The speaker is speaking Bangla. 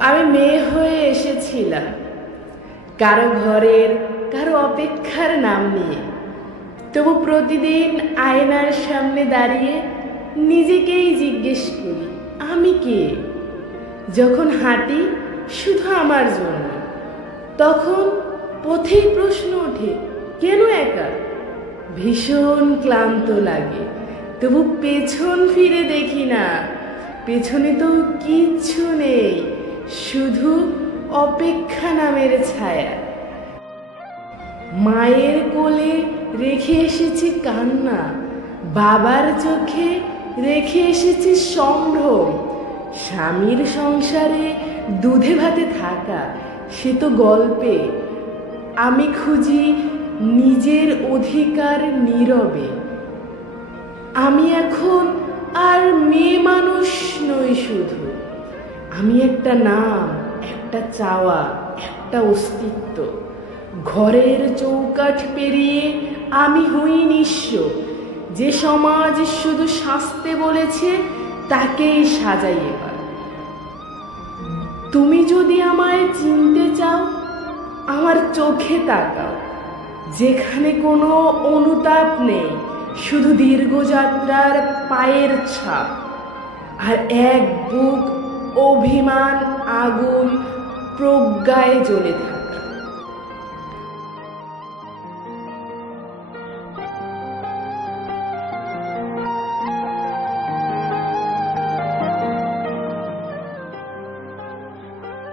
আমি মেয়ে হয়ে এসেছিলাম কারো ঘরের কারো অপেক্ষার নাম নিয়ে। তবু প্রতিদিন আয়নার সামনে দাঁড়িয়ে নিজেকেই জিজ্ঞেস করি, আমি কে? যখন হাঁটি শুধু আমার জন্য, তখন পথেই প্রশ্ন ওঠে, কেন একা? ভীষণ ক্লান্ত লাগে, তবু পেছন ফিরে দেখি না। পেছনে তো কিচ্ছু নেই, শুধু অপেক্ষা নামের ছায়া। মায়ের কোলে রেখে এসেছি কান্না, বাবার চোখে রেখে এসেছি সম্ভ্রম। স্বামীর সংসারে দুধে ভাতে থাকা, সে তো গল্পে। আমি খুঁজি নিজের অধিকার নীরবে। আমি এখন আর মেয়ে মানুষ নই শুধু, আমি একটা নাম, একটা চাওয়া, একটা অস্তিত্ব। ঘরের চৌকাঠ পেরিয়ে আমি হই নিঃস্ব। যে সমাজ শুধু সাজতে বলেছে তাকেই সাজাই এবার। তুমি যদি আমায় চিনতে চাও, আমার চোখে তাকাও, যেখানে কোনো অনুতাপ নেই, শুধু দীর্ঘযাত্রার পায়ের ছাপ। আর এক বুক অভিমান আগুন প্রজ্ঞায় জ্বলে থাকে।